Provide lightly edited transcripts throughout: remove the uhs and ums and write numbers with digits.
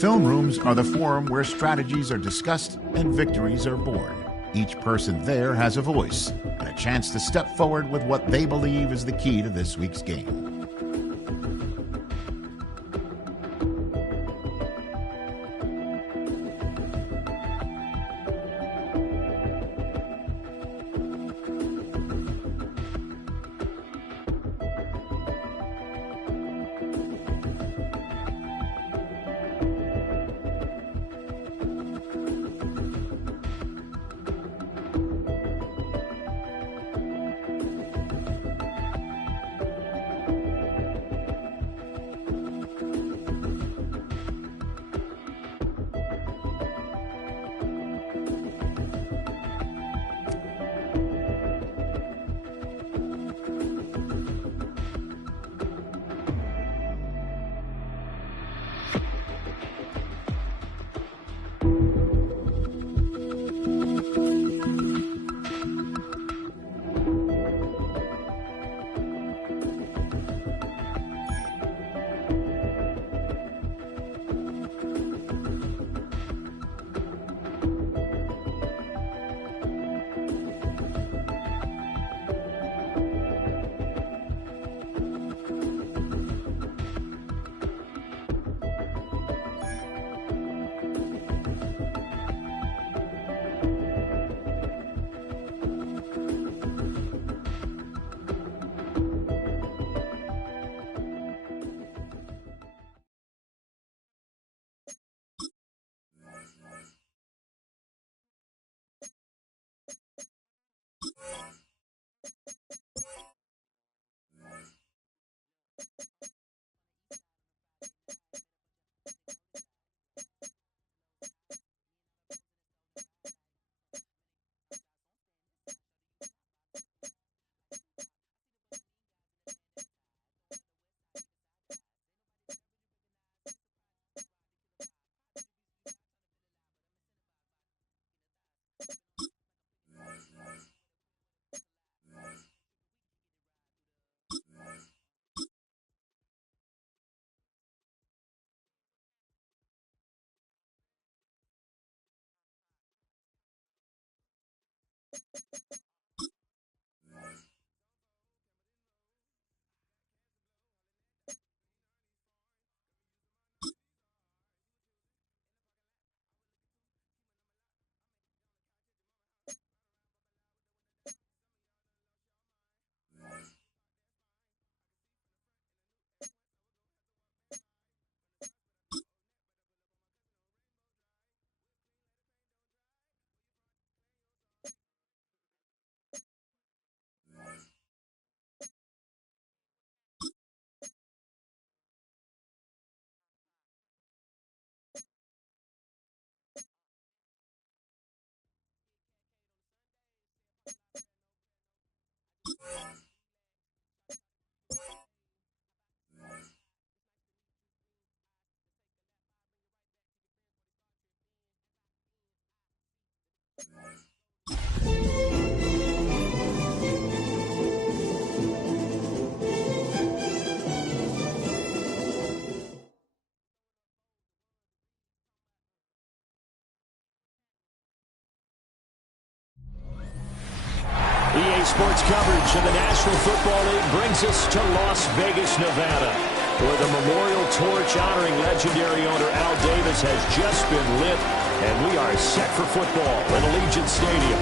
Film rooms are the forum where strategies are discussed and victories are born. Each person there has a voice and a chance to step forward with what they believe is the key to this week's game. Sports coverage of the National Football League brings us to Las Vegas, Nevada, where the memorial torch honoring legendary owner Al Davis has just been lit, and we are set for football at Allegiant Stadium.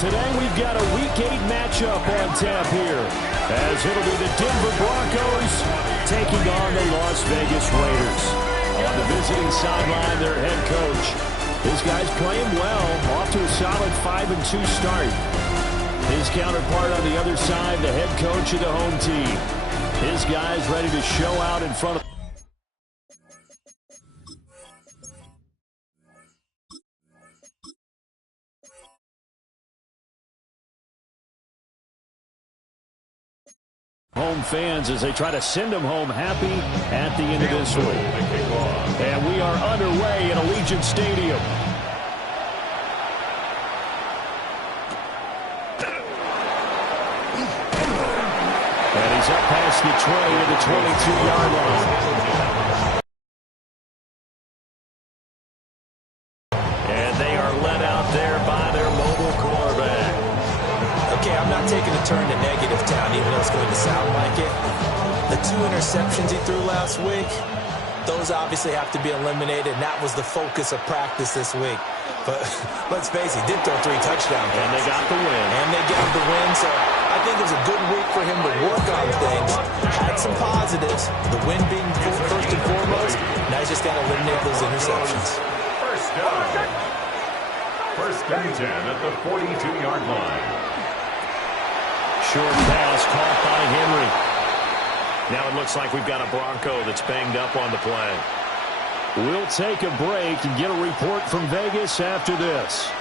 Today we've got a Week 8 matchup on tap here, as it'll be the Denver Broncos taking on the Las Vegas Raiders. On the visiting sideline, their head coach. This guy's playing well, off to a solid 5-2 start. His counterpart on the other side, the head coach of the home team. His guys ready to show out in front of... home fans as they try to send them home happy at the end of this one. And we are underway at Allegiant Stadium. And he's up past the 20 to the 22-yard line. taking a turn to negative town, even though it's going to sound like it. The 2 interceptions he threw last week, those obviously have to be eliminated, and that was the focus of practice this week. But let's face it, he did throw 3 touchdowns. And they got the win. And they got the win, so I think it was a good week for him to work on things. Had some positives, the win being first and foremost. Now he's just got to eliminate those interceptions. First down. First and 10 at the 42-yard line. Short pass caught by Henry. Now it looks like we've got a Bronco that's banged up on the play. We'll take a break and get a report from Vegas after this.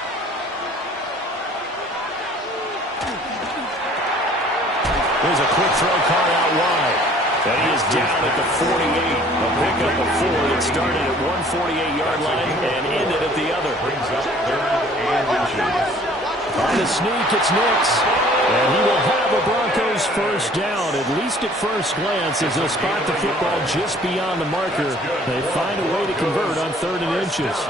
There's a quick throw caught out wide. And he is down at the 48. A pickup of 4 that started at 148-yard line and ended at the other. Brings up 3rd and inches. On the sneak, it's Nix. And he will have a Broncos first down, at least at first glance, as they'll spot the football just beyond the marker. They find a way to convert on 3rd and inches.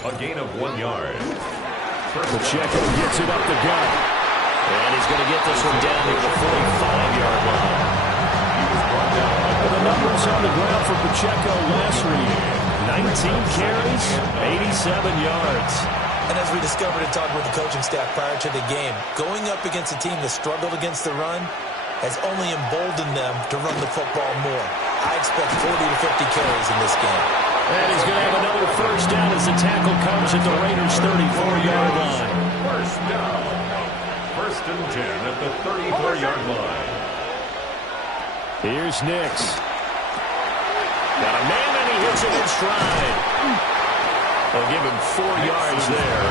A gain of 1 yard. Pacheco gets it up the gut. And he's going to get this one down near the 45-yard line. And the numbers on the ground for Pacheco last week. 19 carries, 87 yards. And as we discovered and talked with the coaching staff prior to the game, going up against a team that struggled against the run has only emboldened them to run the football more. I expect 40 to 50 carries in this game. And he's going to have another first down as the tackle comes at the Raiders' 34-yard line. First down. First and 10 at the 34-yard line. Here's Nix. Got a man and he hits it in stride. They'll give him 4 yards there.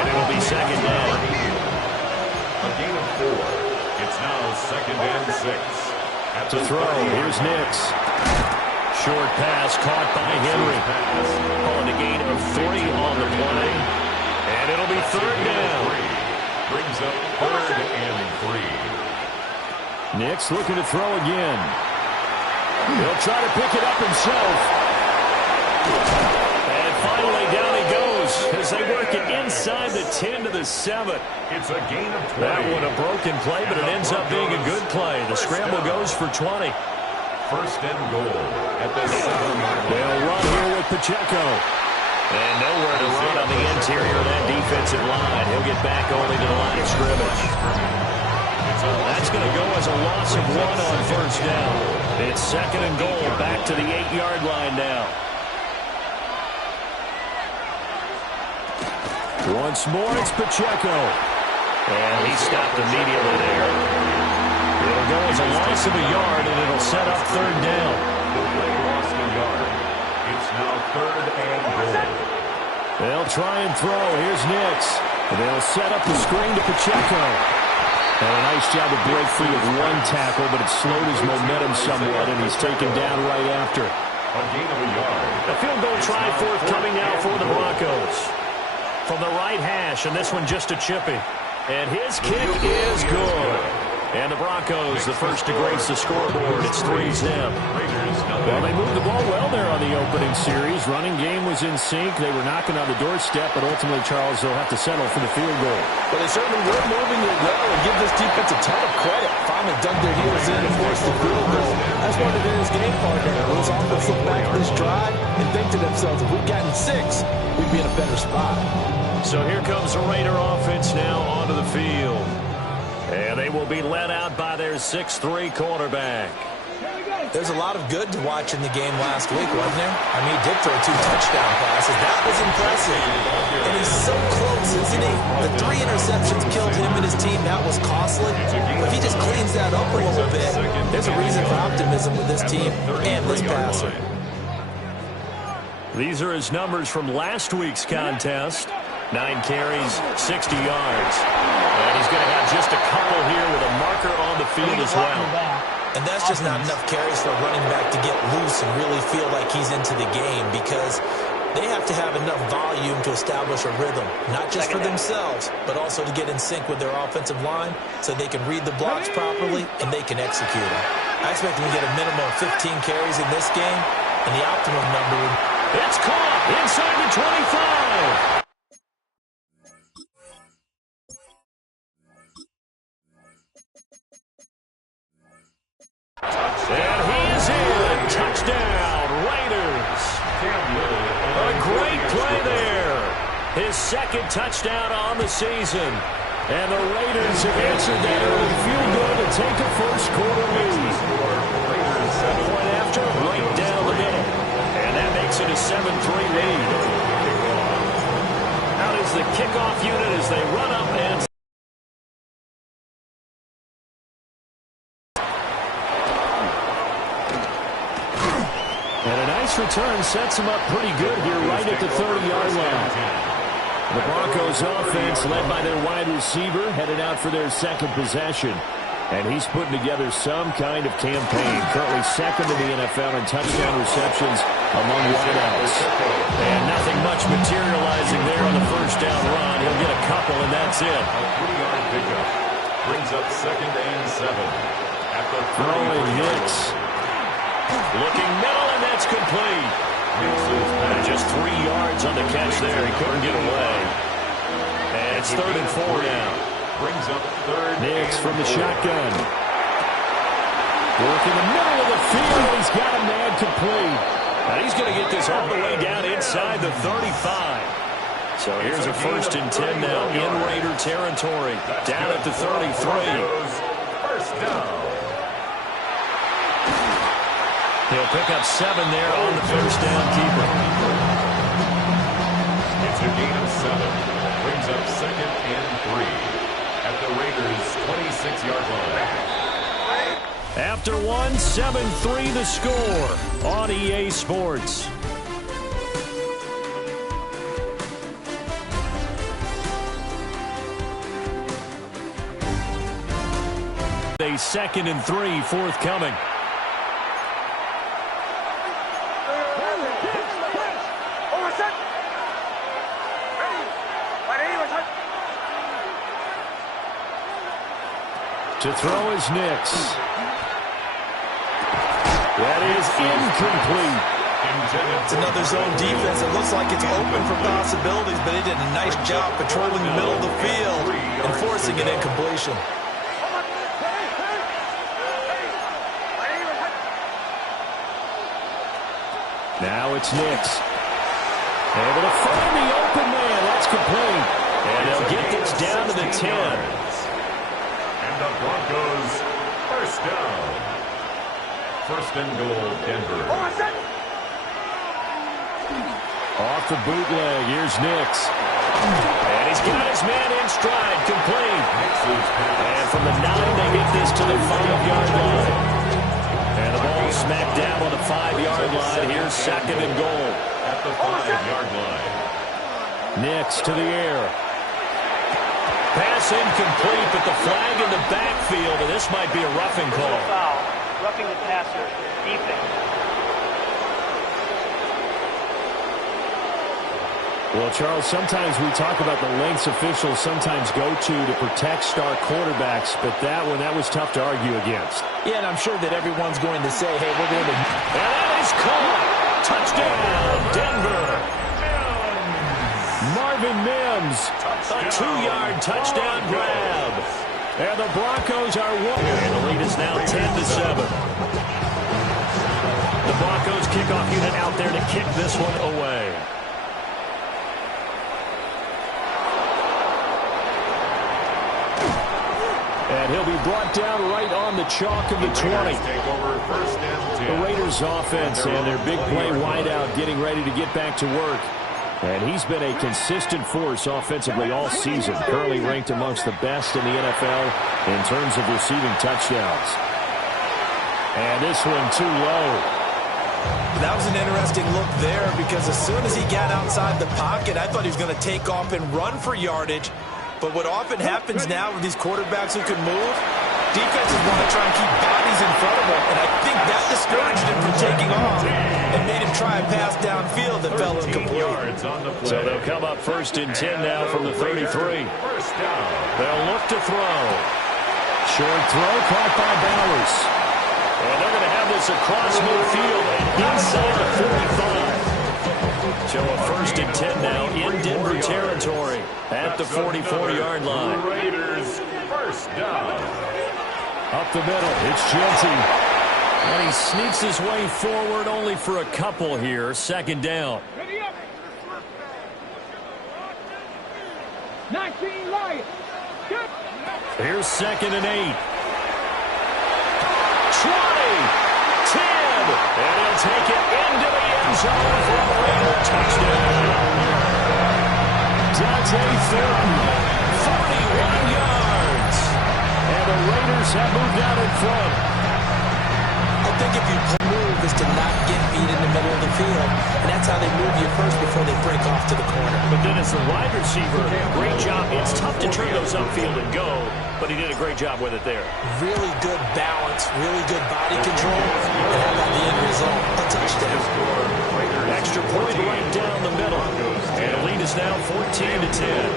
And it'll be second down. A gain of 4. It's now second and 6. To throw, here's Nix. Short pass caught by Henry. On a gain of 3 on the play. And it'll be third down. Brings up 3rd and 3. Nix looking to throw again. He'll try to pick it up himself. And finally down he goes as they work it inside the 10 to the 7. It's a gain of 20. That one a broken play, but it ends up being a good play. The scramble goes for 20. First and goal at the 7-yard line. They'll run here with Pacheco. And nowhere to run on the interior of that defensive line. He'll get back only to the line of scrimmage. That's going to go as a loss of 1 on first down. It's second and goal, back to the 8-yard line now. Once more, it's Pacheco. And he stopped immediately there. It'll go as a loss of a yard, and it'll set up third down. The play lost a yard. It's now 3rd and goal. They'll try and throw. Here's Nix. They'll set up the screen to Pacheco. And a nice job to break free of 1 tackle, but it slowed his momentum somewhat, and he's taken down right after. A gain of a yard. A field goal try forthcoming now for the Broncos. From the right hash, and this one just a chippy. And his kick is good. And the Broncos, the first to grace the scoreboard. It's 3-0. Well, they moved the ball well there on the opening series. Running game was in sync. They were knocking on the doorstep, but ultimately, Charles, they'll have to settle for the field goal. Well, they certainly were moving it well and give this defense a ton of credit. Finally dug their heels in and forced the field goal. That's disappointed in his game partner. His offense look back at this drive and think to themselves, if we'd gotten 6, we'd be in a better spot. So here comes the Raider offense now onto the field. And they will be led out by their 6'3" quarterback. There's a lot of good to watch in the game last week, wasn't there? I mean, he did throw 2 touchdown passes. That was impressive. And he's so close, isn't he? The 3 interceptions killed him and his team. That was costly. If he just cleans that up a little bit, there's a reason for optimism with this team and this passer. These are his numbers from last week's contest. 9 carries, 60 yards. And he's going to have just a couple here with a marker on the field as well. And that's just not enough carries for a running back to get loose and really feel like he's into the game, because they have to have enough volume to establish a rhythm, not just for themselves, but also to get in sync with their offensive line so they can read the blocks properly and they can execute them. I expect them to get a minimum of 15 carries in this game, and the optimum number. It's caught inside the 25. And he's in. Touchdown, Raiders. A great play there. His second touchdown on the season. And the Raiders have answered that early field goal to take a first-quarter lead. Point after, right down the middle. And that makes it a 7-3 lead. Out is the kickoff unit as they run up and... And a nice return sets him up pretty good here right at the 30-yard line. The Broncos offense, led by their wide receiver, headed out for their second possession. And he's putting together some kind of campaign. Currently second in the NFL in touchdown receptions among wideouts. And nothing much materializing there on the first down run. He'll get a couple, and that's it. A 3-yard pickup brings up 2nd and 7. At the throwing Hicks. Looking middle, and that's complete. Just 3 yards on the catch there. He couldn't get away. And it's 3rd and 4 now. Brings up 3rd. Hicks from the shotgun. Work in the middle of the field. He's got a man complete. Now he's going to get this all the way down inside the 35. So here's a 1st and 10 now in Raider territory. Down at the 33. First down. He'll pick up 7 there on the first down keeper. It's a gain of 7. Brings up 2nd and 3 at the Raiders' 26-yard line. After 1, 7-3 the score on EA Sports. A 2nd and 3 forthcoming. To throw is Nix. That is incomplete. It's another zone defense. It looks like it's open for possibilities, but they did a nice job patrolling the middle of the field and forcing an incompletion. Now it's Nix. Able to find the open man. That's complete. And they'll get this down to the 10. The Broncos, first down. 1st and goal, Denver. Off the bootleg, here's Nix. And he's got his man in stride, complete. And from the 9, they get this to the 5-yard line. And the ball smacked down on the 5-yard line. Here's 2nd and goal. At the 5-yard line. Nix to the air. Pass incomplete, but the flag in the backfield, and this might be a roughing call. Foul. Roughing the passer. Defense. Well, Charles, sometimes we talk about the lengths officials sometimes go to protect star quarterbacks, but that was tough to argue against. Yeah, and I'm sure that everyone's going to say, hey, we're going to... And that is caught. Touchdown, Denver. Marvin Mims, a 2-yard touchdown grab. And the Broncos are winning. And the lead is now 10-7. there to kick this one away. And he'll be brought down right on the chalk of the 20. The Raiders offense and their big play wideout getting ready to get back to work. And he's been a consistent force offensively all season. Currently ranked amongst the best in the NFL in terms of receiving touchdowns. And this one too low. That was an interesting look there because as soon as he got outside the pocket, I thought he was going to take off and run for yardage. But what often happens now with these quarterbacks who can move, defenses want to try and keep bodies in front of them. And I think that discouraged him from taking off and made him try a pass downfield that fell incomplete. So they'll come up 1st and 10 now from the 33. They'll look to throw. Short throw caught by Bowers. And they're going to have this across midfield and inside the 45. So a 1st and 10 now in Denver territory at the 44-yard line. Raiders first down. Up the middle, it's Genty. And he sneaks his way forward only for a couple here. 2nd down. 19 Lions. Here's 2nd and 8. 20, 10, and he'll take it into the end zone for a Raider touchdown. Dante Thornton, 41 yards. And the Raiders have moved out in front. I think if you move is to not get beat in the middle of the field, and that's how they move you first before they break off to the corner. But then as the wide receiver, great job. It's tough to turn those upfield and go, but he did a great job with it there. Really good balance, really good body control, and how about the end result? A touchdown. Extra point right down the middle. And the lead is now 14-10.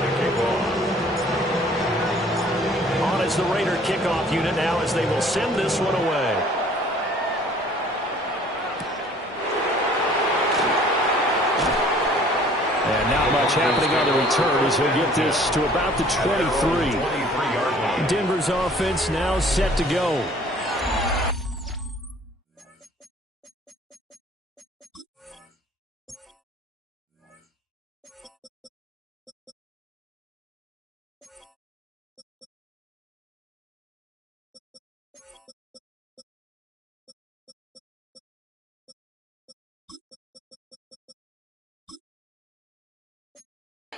On is the Raider kickoff unit now as they will send this one away. And not much happening on the return as he'll get this to about the 23. Denver's offense now set to go.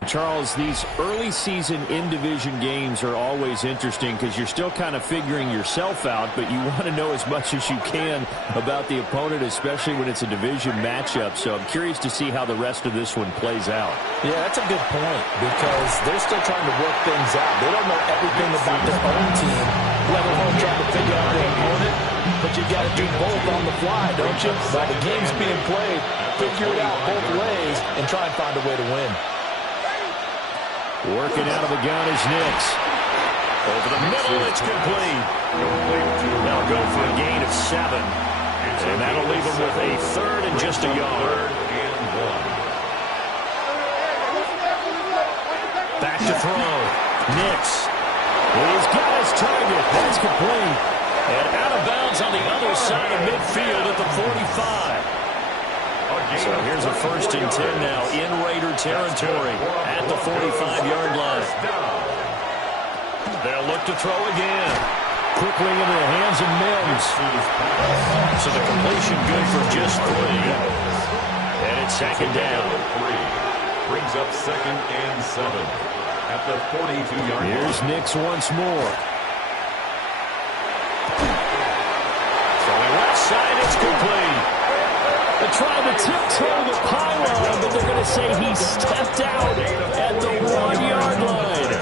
Charles, these early season in-division games are always interesting because you're still kind of figuring yourself out, but you want to know as much as you can about the opponent, especially when it's a division matchup. So I'm curious to see how the rest of this one plays out. Yeah, that's a good point because they're still trying to work things out. They don't know everything about their own team, let alone trying to figure out their opponent. But you got to do both on the fly, don't you? While the game's being played, figure it out both ways and try and find a way to win. Working out of the gun is Nix. Over the middle, it's complete. They'll go for a gain of 7. And that'll leave them with a 3rd and just a yard. Back to throw. Nix. He's got his target. That's complete. And out of bounds on the other side of midfield at the 45. So here's a 1st and 10 now in Raider territory at the 45-yard line. They'll look to throw again. Quickly into the hands of Mims. So the completion good for just 3. And it's 2nd down. Brings up 2nd and 7 at the 42-yard line. Here's Nix once more. Throwing left side, it's complete. They tried to tiptoe the pylon, but they're going to say he stepped out at the 1-yard line.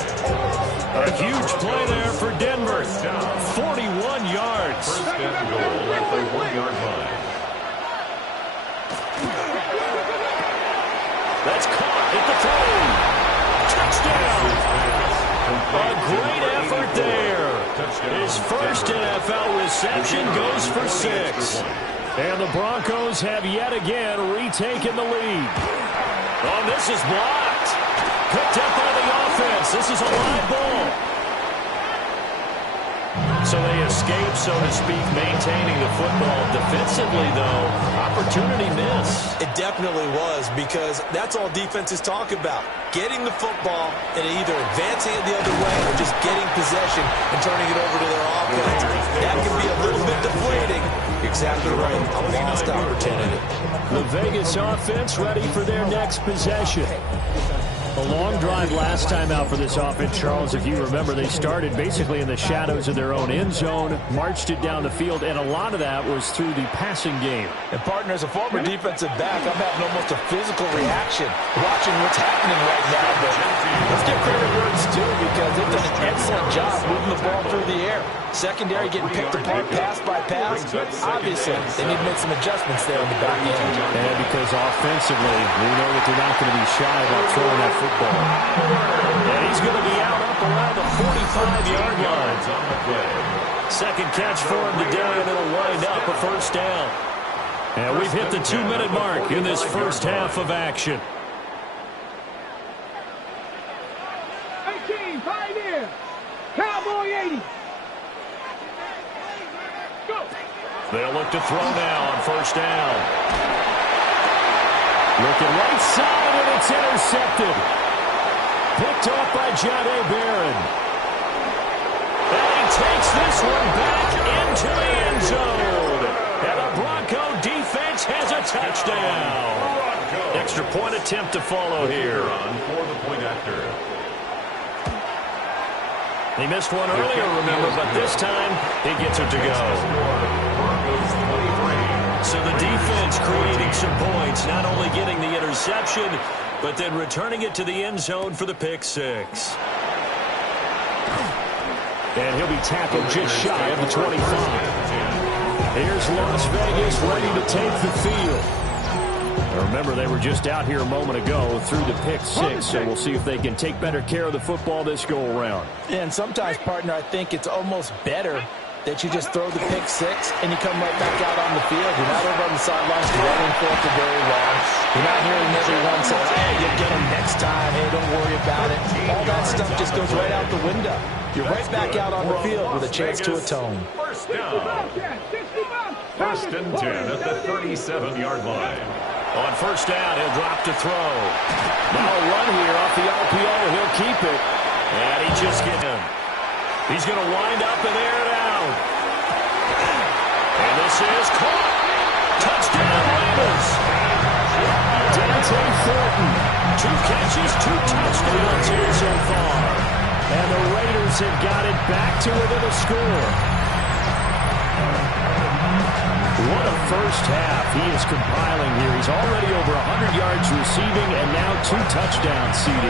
A huge play there for Denver. 41 yards. 1st and goal at the 1-yard line. That's caught at the 30. Touchdown. A great effort there. His first NFL reception goes for 6. And the Broncos have yet again retaken the lead. Oh, this is blocked. Picked up by the offense. This is a live ball. So they escape, so to speak, maintaining the football. Defensively, though, opportunity miss. It definitely was, because that's all defenses talk about. Getting the football and either advancing it the other way or just getting possession and turning it over to their offense. That can be a little bit deflating. Exactly right. A lost opportunity. The Vegas offense ready for their next possession. A long drive last time out for this offense, Charles. If you remember, they started basically in the shadows of their own end zone, marched it down the field, and a lot of that was through the passing game. And, partner, as a former defensive back, I'm having almost a physical reaction watching what's happening right now. But let's give credit where it's due, because they've done an excellent job moving the ball through the air. Secondary getting picked apart pass by pass. Obviously, they need to make some adjustments there in the back end. And because offensively, we know that they're not going to be shy about throwing that football. And he's going to be out up around the 45-yard line. Second catch for him today, and it'll wind up a first down. And we've hit the 2-minute mark in this first half of action. 18, Pioneer. Cowboy 80. Go. They'll look to throw now on first down. Looking right side, and it's intercepted. Picked off by Jahdae Barron. And he takes this one back into the end zone. And the Bronco defense has a touchdown. Extra point attempt to follow here. For the point after. He missed one earlier, remember, but this time he gets it to go. So the defense creating some points, not only getting the interception, but then returning it to the end zone for the pick six. And he'll be tackled just shy of the 25. Here's Las Vegas ready to take the field. Remember, they were just out here a moment ago through the pick six, so we'll see if they can take better care of the football this go-around. Yeah, and sometimes, partner, I think it's almost better that you just throw the pick six and you come right back out on the field. You're not over on the sidelines running for it for very long. You're not hearing everyone say, hey, you'll get them next time. Hey, don't worry about it. All that stuff just goes right out the window. You're right back out on the field with a chance to atone. First down. First and 10 at the 37-yard line. On first down, he'll drop to throw. Now a run here off the RPO. He'll keep it. And he just gets him. He's going to wind up and air it out. And this is caught. Touchdown, Raiders. Dante Thornton. 2 catches, 2 touchdowns here so far. And the Raiders have got it back to within a score. What a first half he is compiling here. He's already over 100 yards receiving and now 2 touchdowns, CD.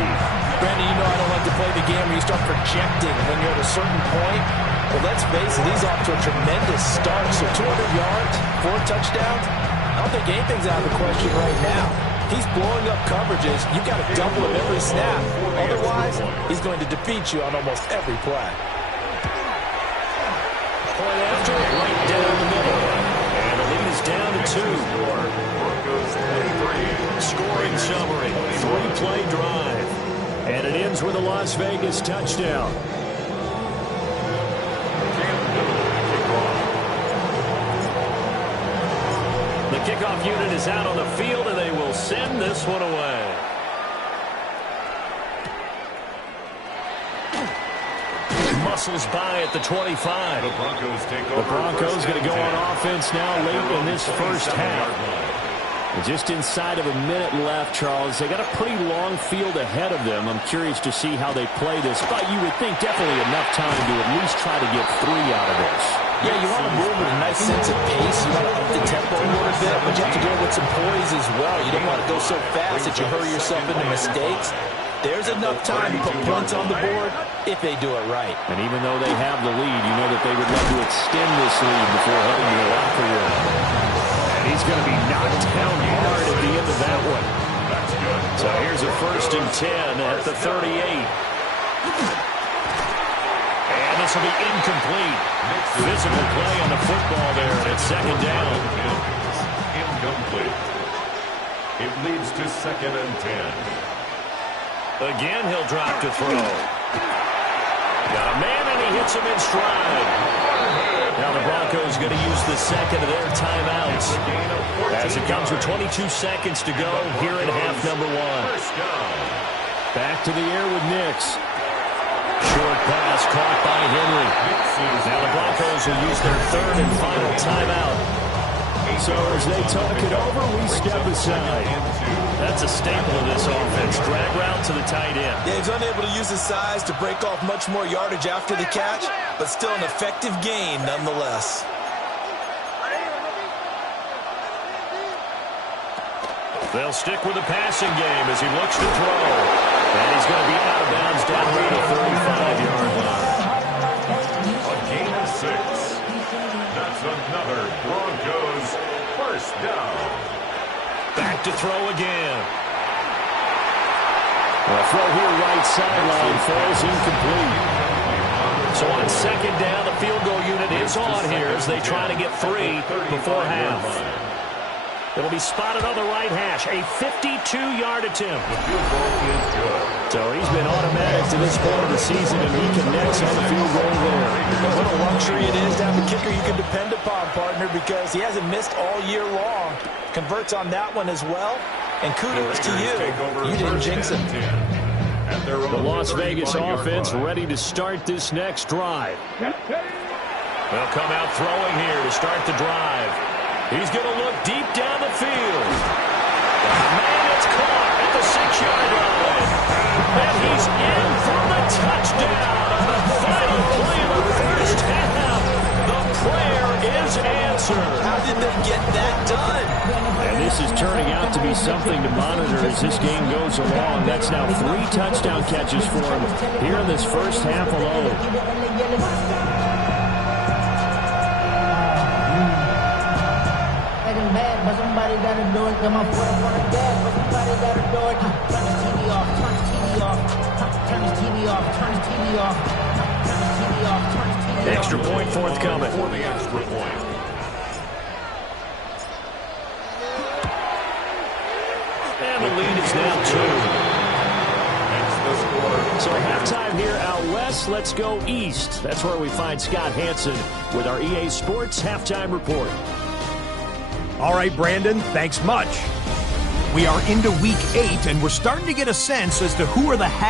Brandon, you know I don't like to play the game where you start projecting when you're at a certain point. Well, let's face it, he's off to a tremendous start. So 200 yards, 4 touchdowns. I don't think anything's out of the question right now. He's blowing up coverages. You've got to double him every snap. Otherwise, he's going to defeat you on almost every play. Point after, right down the middle. And the lead is down to 2. Scoring summary, 3-play drive. And it ends with a Las Vegas touchdown. The kickoff unit is out on the field, and they will send this one away. Muscles by at the 25. The Broncos take over. The Broncos going to go on offense now late in this first half. Just inside of a minute left, Charles. They got a pretty long field ahead of them. I'm curious to see how they play this, but you would think definitely enough time to at least try to get 3 out of this. Yeah, you want to move with a nice sense of pace. You want to up the tempo a little bit, but you have to do it with some poise as well. You don't want to go so fast that you hurry yourself into mistakes. There's enough time to put points on the board if they do it right. And even though they have the lead, you know that they would love to extend this lead before heading to the locker room. And he's going to be knocked down hard at the end of that one. That's good. So here's a 1st and 10 at the 38. And this will be incomplete. Physical play on the football there, and it's 2nd down. Incomplete. It leads to 2nd and 10. Again, he'll drop to throw. Got a man, and he hits him in stride. Now the Broncos going to use the second of their timeouts as it comes with 22 seconds to go here in half number 1. Back to the air with Nix. Short pass caught by Henry. Now the Broncos will use their third and final timeout. So as they talk it over, we step aside. That's a staple of this offense. Drag route to the tight end. Yeah, he's unable to use his size to break off much more yardage after the catch, but still an effective gain nonetheless. They'll stick with the passing game as he looks to throw. And he's going to be out of bounds down near the 35-yard line. A gain of 6. That's another Broncos first down. Back to throw again. A throw here right sideline falls incomplete. So on second down, the field goal unit is on here as they try to get 3 before half. It'll be spotted on the right hash. A 52-yard attempt. The field goal is good. So he's been automatic to this point of the season, and he connects on the field goal there. What a luxury it is to have a kicker you can depend upon, partner, because he hasn't missed all year long. Converts on that one as well, and kudos to you. You didn't jinx him. The Las Vegas offense ready to start this next drive. They'll come out throwing here to start the drive. He's going to look deep down the field. Man, it's caught at the 6-yard line. And he's in for the touchdown on the final play of the first half. The prayer is answered. How did they get that done? And this is turning out to be something to monitor as this game goes along. That's now 3 touchdown catches for him here in this first half alone. But somebody got to do it. Come on, put up on the gas, but somebody got to do it. Turn the TV off, turn the TV off, turn the TV off, turn the TV off, turn the TV off, turn the TV off. Extra point forthcoming. For the extra point. And the lead is now 2. So halftime here out west, let's go east. That's where we find Scott Hansen with our EA Sports Halftime Report. All right, Brandon, thanks much. We are into week 8, and we're starting to get a sense as to who are the